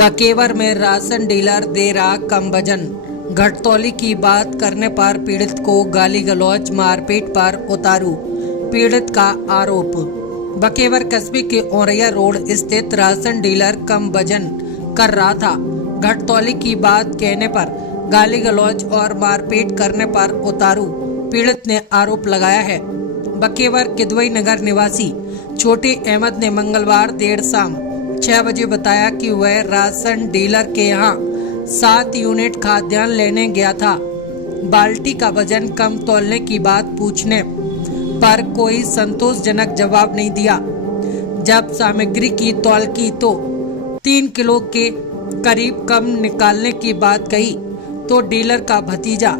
बकेवर में ration dealer दे रहा कम वजन। घटतौली की बात करने पर पीड़ित को गाली गलौज मारपीट पर उतारू, पीड़ित का आरोप। बकेवर कस्बे के औरैया रोड स्थित राशन डीलर कम वजन कर रहा था। घटतौली की बात कहने पर गाली गलौज और मारपीट करने पर उतारू, पीड़ित ने आरोप लगाया है। बकेवर किदवई नगर निवासी छोटे अहमद ने मंगलवार देर शाम 6 बजे बताया कि वह राशन डीलर के यहाँ 7 यूनिट खाद्यान्न लेने गया था। बाल्टी का वजन कम तौलने की बात पूछने पर कोई संतोषजनक जवाब नहीं दिया। जब सामग्री की तौल की तो 3 किलो के करीब कम निकालने की बात कही तो डीलर का भतीजा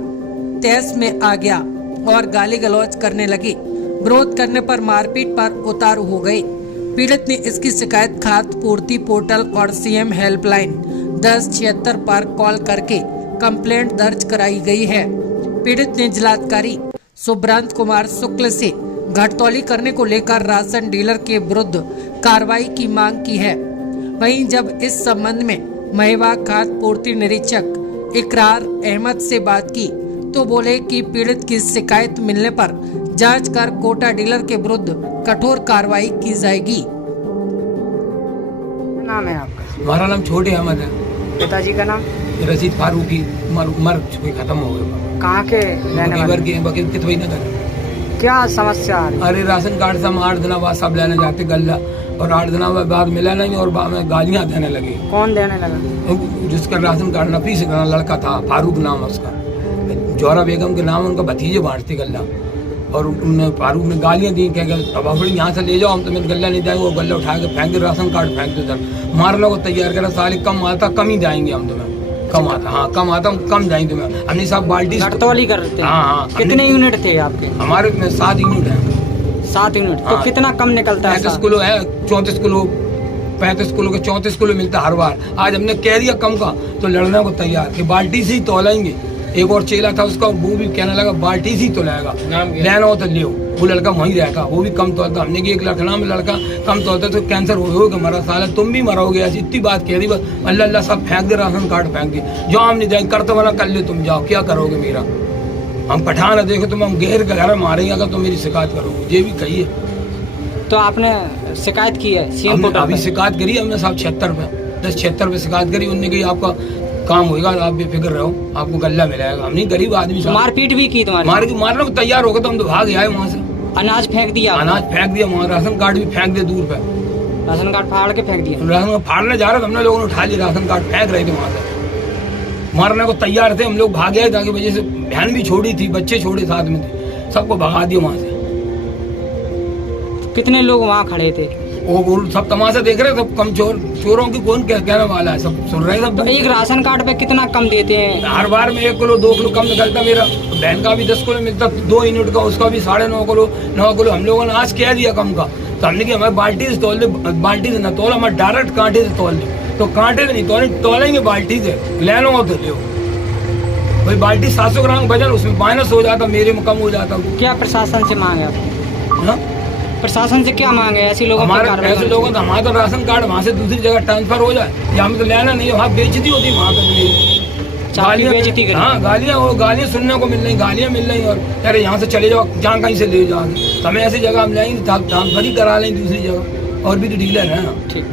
तैस में आ गया और गाली गलौज करने लगी। विरोध करने पर मारपीट पर उतारू हो गए। पीड़ित ने इसकी शिकायत खाद्य पूर्ति पोर्टल और सीएम हेल्पलाइन 1076 पर कॉल करके कंप्लेंट दर्ज कराई गई है। पीड़ित ने जिलाधिकारी सुब्रांत कुमार शुक्ल से घटतौली करने को लेकर राशन डीलर के विरुद्ध कार्रवाई की मांग की है। वहीं जब इस संबंध में महिला खाद्य पूर्ति निरीक्षक इकरार अहमद से बात की तो बोले कि पीड़ित की शिकायत मिलने पर जांच कर कोटा डीलर के विरुद्ध कठोर कार्रवाई की जाएगी। नाम है आपका? हमारा नाम छोटे अहमद है। पिताजी का नाम? रशीद फारूकी। मर चुके, खत्म हो गए। कहाँ के रहने वाले? कितवई नगर। क्या समस्या आ रही? अरे राशन कार्ड से हम 8 दिन बाद सब लेने जाते गल्ला, और 8 दिन बाद मिला नहीं और में गालियाँ देने लगे। कौन देने लगा? जिसका राशन कार्ड नफी से लड़का था, फारूक नाम है उसका, जोहरा बेगम के नाम, उनका भतीजे बांटते गल्ला, और उन्होंने फारूक ने गालियाँ दी। कह गए अब अपनी यहाँ से ले जाओ, हम तुम्हें गल्ला नहीं देंगे। वो गल्ला उठा के फेंक दे, राशन कार्ड फेंक दे, मारने को तैयार करा। साले कम आता कम ही जाएंगे हम तुम्हें, कम आता, हाँ कम आता कम जाएंगे तुम्हें। हमने सब बाल्टी घटतौली कर रहे थे। हाँ। कितने यूनिट थे आपके? हमारे 7 यूनिट है। 7 यूनिट। हाँ। तो कितना कम निकलता है? 35 किलो है, 34 किलो, 35 किलो के 34 किलो मिलता हर बार। आज हमने कह दिया कम का तो लड़ने को तैयार कि बाल्टी से ही तोलेंगे। एक और चेला था उसका, वो भी कहने लगा बाल्टी से ही तोलेगा, लेना हो तो लियो। वो लड़का वहीं रहेगा, वो भी कम तोलता। हमने कि एक लखनऊ में लड़का कम तोलता तो कैंसर होगा, मरा साला तुम भी मरोगे। ऐसी इतनी बात कह दी, बस अल्लाह अल्लाह सब फेंक दे, राशन कार्ड फेंक दे। जाओ हम नहीं जाएंगे, कर तो मना कर ले, तुम जाओ, क्या करोगे मेरा? हम पठान है, देखो तुम हम घेर के घर मारेंगे अगर तुम मेरी शिकायत करोगे। ये भी कही है। तो आपने शिकायत की है सीएम को? अभी शिकायत करी हमने साहब 76 पे, 1076 पे शिकायत करी। उनने कही आपका काम होगा, आप बेफिक्र रहो, आपको गल्ला मिलेगा। हम नहीं गरीब आदमी। मारपीट भी की तुम्हारी? मारने को तैयार हो गए तो हम तो भाग आए वहाँ से। अनाज फेंक दिया? अनाज फेंक दिया वहाँ, राशन कार्ड भी फेंक दिया दूर पे। राशन कार्ड फाड़ के फेंक दिया? राशन फाड़ने जा रहे थे हमने, लोगों ने उठा लिया, राशन कार्ड फेंक रहे थे वहाँ से। मारने को तैयार थे हम लोग, भाग गए ताकि वजह से बहन भी छोड़ी थी, बच्चे छोड़े साथ में थे, सबको भगा दिया वहाँ से। कितने लोग वहाँ खड़े थे? वो सब तमाशा देख रहे, सब कम चोरों की कौन कहने वाला है, सब सुन रहे सब। तो एक राशन कार्ड पे कितना कम देते हैं? हर बार में 1 किलो 2 किलो कम निकलता। मेरा बहन का भी 10 किलो मिलता, 2 यूनिट का, उसका भी 9.5 किलो 9 किलो। हम लोगों ने आज कह दिया कम का, तो हमने कि हमें बाल्टी से तोल दे, बाल्टी से न तोल, हमें डायरेक्ट कांटे से तोल दे। तो कांटे से नहीं तोलेंगे, बाल्टी से ले लो तो लो भाई। बाल्टी 700 ग्राम वजन, उसमें माइनस हो जाता, मेरे में कम हो जाता। क्या प्रशासन से मांगे आपको? प्रशासन से क्या मांगे? ऐसे लोगों ऐसे लोगों का हमारा तो राशन कार्ड वहाँ से दूसरी जगह ट्रांसफर हो जाए, या हमें तो लेना नहीं है। वहाँ बेइज्जती होती वहाँ पे, गालियाँ बेइज्जती करें। हाँ गालियाँ सुनने को मिल रही, गालियाँ मिल रही, और अरे यहाँ से चले जाओ, जहाँ कहीं से ले जाओगे। हमें ऐसी जगह हम लेंगे, ट्रांसफर ही करा लेंगे दूसरी जगह, और भी तो डीलर है। ठीक।